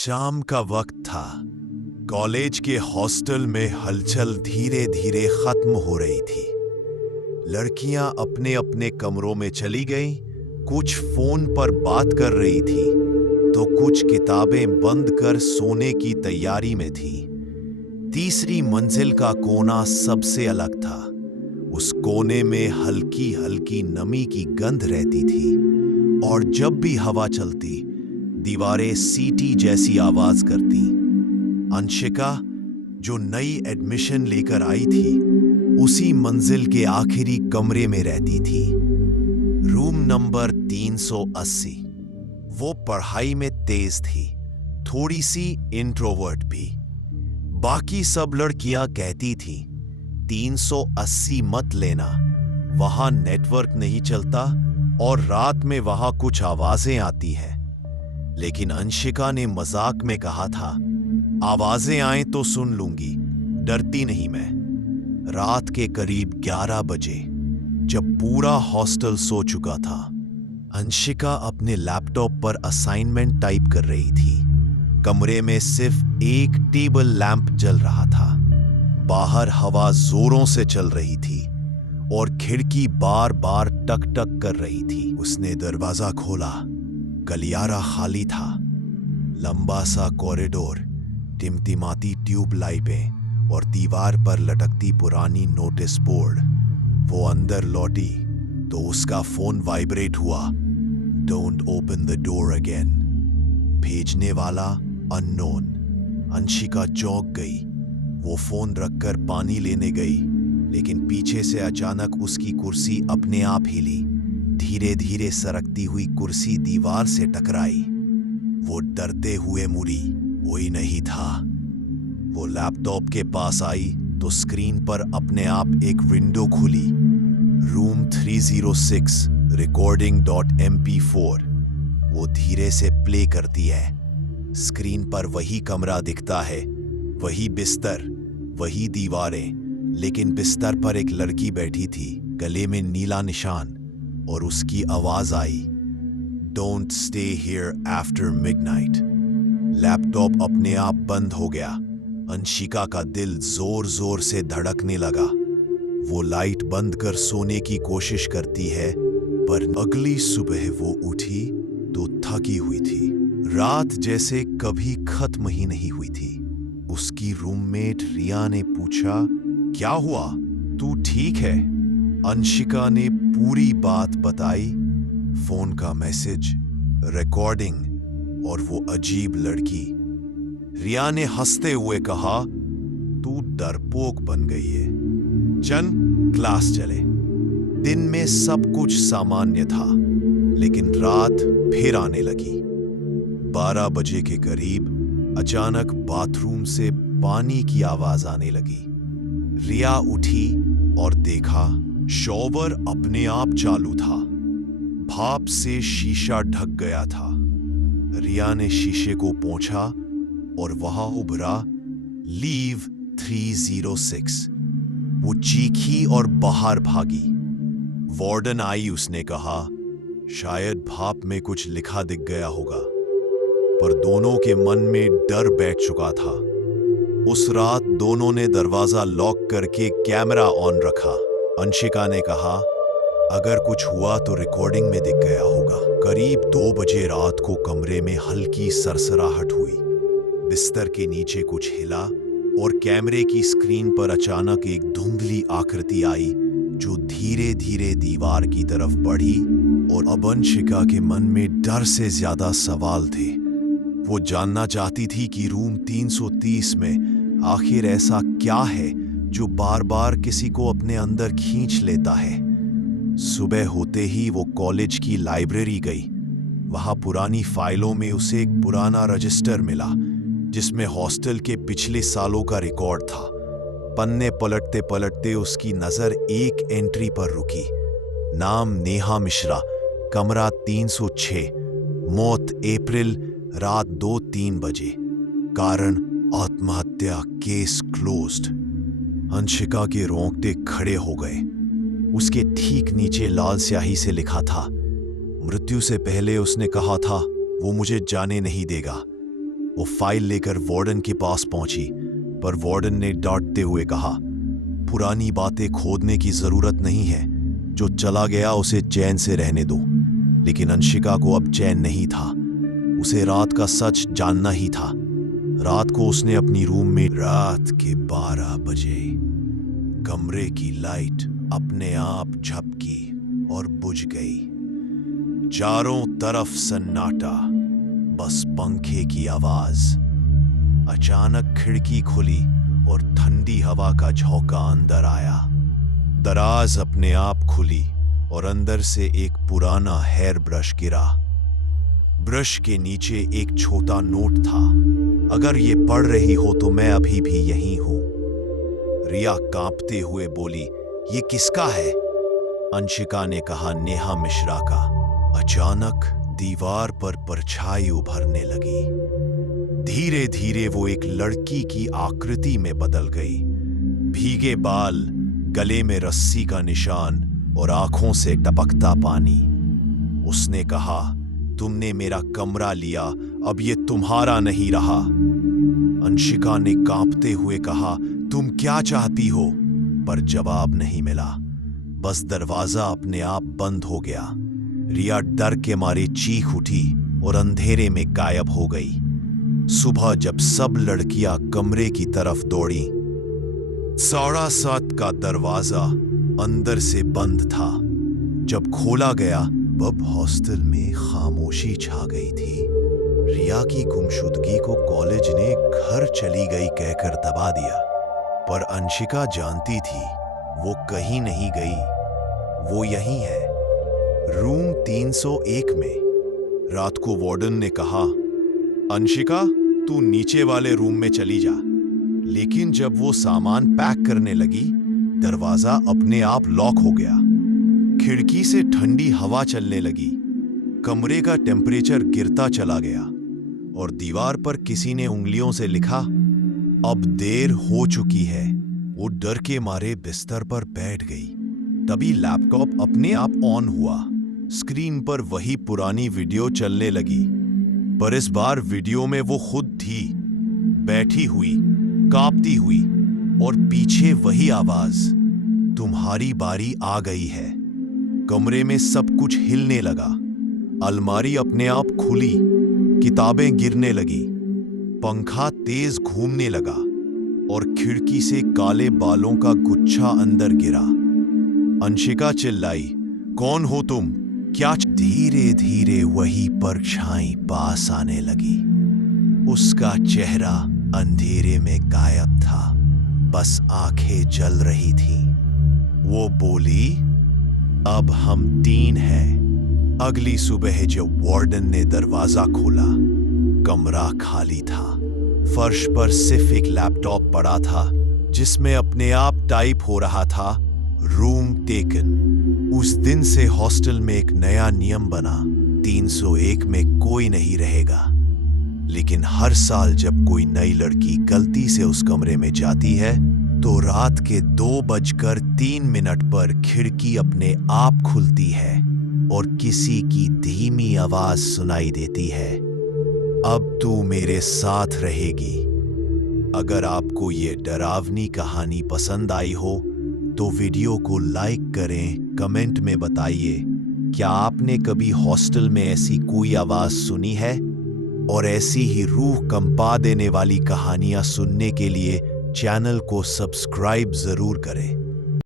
शाम का वक्त था। कॉलेज के हॉस्टल में हलचल धीरे धीरे खत्म हो रही थी। लड़कियां अपने अपने कमरों में चली गईं, कुछ फोन पर बात कर रही थी तो कुछ किताबें बंद कर सोने की तैयारी में थी। तीसरी मंजिल का कोना सबसे अलग था। उस कोने में हल्की हल्की नमी की गंध रहती थी और जब भी हवा चलती दीवारें सीटी जैसी आवाज करती। अंशिका, जो नई एडमिशन लेकर आई थी, उसी मंजिल के आखिरी कमरे में रहती थी, रूम नंबर 380। वो पढ़ाई में तेज थी, थोड़ी सी इंट्रोवर्ट भी। बाकी सब लड़कियां कहती थी 380 मत लेना, वहां नेटवर्क नहीं चलता और रात में वहां कुछ आवाजें आती हैं। लेकिन अंशिका ने मजाक में कहा था, आवाजें आए तो सुन लूंगी, डरती नहीं मैं। रात के करीब 11 बजे, जब पूरा हॉस्टल सो चुका था, अंशिका अपने लैपटॉप पर असाइनमेंट टाइप कर रही थी। कमरे में सिर्फ एक टेबल लैंप जल रहा था। बाहर हवा जोरों से चल रही थी और खिड़की बार बार टक टक कर रही थी। उसने दरवाजा खोला। गलियारा खाली था। लंबा सा कॉरिडोर, टिमटिमाती ट्यूब लाइटें और दीवार पर लटकती पुरानी नोटिस बोर्ड। वो अंदर लौटी तो उसका फोन वाइब्रेट हुआ। Don't open the door again. भेजने वाला अननोन। अंशिका चौंक गई। वो फोन रखकर पानी लेने गई, लेकिन पीछे से अचानक उसकी कुर्सी अपने आप हिली। धीरे धीरे सरकती हुई कुर्सी दीवार से टकराई। वो डरते हुए मुड़ी, कोई नहीं था। वो लैपटॉप के पास आई तो स्क्रीन पर अपने आप एक विंडो खुली। Room 306 recording.mp4। वो धीरे से प्ले करती है। स्क्रीन पर वही कमरा दिखता है, वही बिस्तर, वही दीवारें, लेकिन बिस्तर पर एक लड़की बैठी थी, गले में नीला निशान, और उसकी आवाज आई, don't stay here after midnight. Laptop अपने आप बंद हो गया। अंशिका का दिल जोर जोर से धड़कने लगा। वो लाइट बंद कर सोने की कोशिश करती है, पर अगली सुबह वो उठी तो थकी हुई थी। रात जैसे कभी खत्म ही नहीं हुई थी। उसकी रूममेट रिया ने पूछा, क्या हुआ, तू ठीक है? अंशिका ने पूरी बात बताई। फोन का मैसेज, रिकॉर्डिंग और वो अजीब लड़की। रिया ने हंसते हुए कहा, तू डरपोक बन गई है, चल क्लास चले। दिन में सब कुछ सामान्य था, लेकिन रात फिर आने लगी। 12 बजे के करीब अचानक बाथरूम से पानी की आवाज आने लगी। रिया उठी और देखा शॉवर अपने आप चालू था। भाप से शीशा ढक गया था। रिया ने शीशे को पोंछा और वहां उभरा, लीव 306। वो चीखी और बाहर भागी। वार्डन आई। उसने कहा, शायद भाप में कुछ लिखा दिख गया होगा, पर दोनों के मन में डर बैठ चुका था। उस रात दोनों ने दरवाजा लॉक करके कैमरा ऑन रखा। अंशिका ने कहा, अगर कुछ हुआ तो रिकॉर्डिंग में दिख गया होगा। करीब 2 बजे रात को कमरे में हल्की सरसराहट हुई। बिस्तर के नीचे कुछ हिला और कैमरे की स्क्रीन पर अचानक एक धुंधली आकृति आई जो धीरे धीरे दीवार की तरफ बढ़ी। और अब अंशिका के मन में डर से ज्यादा सवाल थे। वो जानना चाहती थी कि रूम 330 में आखिर ऐसा क्या है जो बार बार किसी को अपने अंदर खींच लेता है। सुबह होते ही वो कॉलेज की लाइब्रेरी गई। वहां पुरानी फाइलों में उसे एक पुराना रजिस्टर मिला जिसमें हॉस्टल के पिछले सालों का रिकॉर्ड था। पन्ने पलटते पलटते उसकी नजर एक एंट्री पर रुकी। नाम नेहा मिश्रा, कमरा 306, मौत अप्रैल रात 2-3 बजे, कारण आत्महत्या, केस क्लोज्ड। अंशिका के रोंगटे खड़े हो गए। उसके ठीक नीचे लाल स्याही से लिखा था, मृत्यु से पहले उसने कहा था वो मुझे जाने नहीं देगा। वो फाइल लेकर वार्डन के पास पहुंची, पर वार्डन ने डांटते हुए कहा, पुरानी बातें खोदने की जरूरत नहीं है, जो चला गया उसे चैन से रहने दो। लेकिन अंशिका को अब चैन नहीं था। उसे रात का सच जानना ही था। रात को उसने अपनी रूम में रात के 12 बजे कमरे की लाइट अपने आप झपकी और बुझ गई। चारों तरफ सन्नाटा, बस पंखे की आवाज। अचानक खिड़की खुली और ठंडी हवा का झोंका अंदर आया। दराज अपने आप खुली और अंदर से एक पुराना हेयर ब्रश गिरा। ब्रश के नीचे एक छोटा नोट था, अगर ये पढ़ रही हो तो मैं अभी भी यहीं हूं। रिया कांपते हुए बोली, ये किसका है? अंशिका ने कहा, नेहा मिश्रा का। अचानक दीवार पर परछाई उभरने लगी। धीरे धीरे वो एक लड़की की आकृति में बदल गई। भीगे बाल, गले में रस्सी का निशान और आंखों से टपकता पानी। उसने कहा, तुमने मेरा कमरा लिया, अब ये तुम्हारा नहीं रहा। अंशिका ने कांपते हुए कहा, तुम क्या चाहती हो? पर जवाब नहीं मिला। बस दरवाजा अपने आप बंद हो गया। रिया डर के मारे चीख उठी और अंधेरे में गायब हो गई। सुबह जब सब लड़कियां कमरे की तरफ दौड़ी, 7:30 का दरवाजा अंदर से बंद था। जब खोला गया तब हॉस्टल में खामोशी छा गई थी। रिया की गुमशुदगी को कॉलेज ने घर चली गई कहकर दबा दिया, पर अंशिका जानती थी वो कहीं नहीं गई, वो यहीं है, रूम 301 में। रात को वार्डन ने कहा, अंशिका तू नीचे वाले रूम में चली जा। लेकिन जब वो सामान पैक करने लगी, दरवाजा अपने आप लॉक हो गया। खिड़की से ठंडी हवा चलने लगी। कमरे का टेम्परेचर गिरता चला गया और दीवार पर किसी ने उंगलियों से लिखा, अब देर हो चुकी है। वो डर के मारे बिस्तर पर बैठ गई। तभी लैपटॉप अपने आप ऑन हुआ। स्क्रीन पर वही पुरानी वीडियो चलने लगी, पर इस बार वीडियो में वो खुद थी, बैठी हुई, कांपती हुई, और पीछे वही आवाज, तुम्हारी बारी आ गई है। कमरे में सब कुछ हिलने लगा। अलमारी अपने आप खुली, किताबें गिरने लगी, पंखा तेज घूमने लगा और खिड़की से काले बालों का गुच्छा अंदर गिरा। अंशिका चिल्लाई, कौन हो तुम? क्या? धीरे धीरे वही परछाई पास आने लगी। उसका चेहरा अंधेरे में गायब था, बस आंखें जल रही थीं। वो बोली, अब हम 3 हैं। अगली सुबह जब वार्डन ने दरवाजा खोला, कमरा खाली था। फर्श पर सिर्फ एक लैपटॉप पड़ा था जिसमें अपने आप टाइप हो रहा था, रूम टेकन। उस दिन से हॉस्टल में एक नया नियम बना, 301 में कोई नहीं रहेगा। लेकिन हर साल जब कोई नई लड़की गलती से उस कमरे में जाती है, तो रात के 2:03 पर खिड़की अपने आप खुलती है और किसी की धीमी आवाज सुनाई देती है, अब तू मेरे साथ रहेगी। अगर आपको ये डरावनी कहानी पसंद आई हो तो वीडियो को लाइक करें, कमेंट में बताइए क्या आपने कभी हॉस्टल में ऐसी कोई आवाज सुनी है। और ऐसी ही रूह कंपा देने वाली कहानियां सुनने के लिए चैनल को सब्सक्राइब जरूर करें।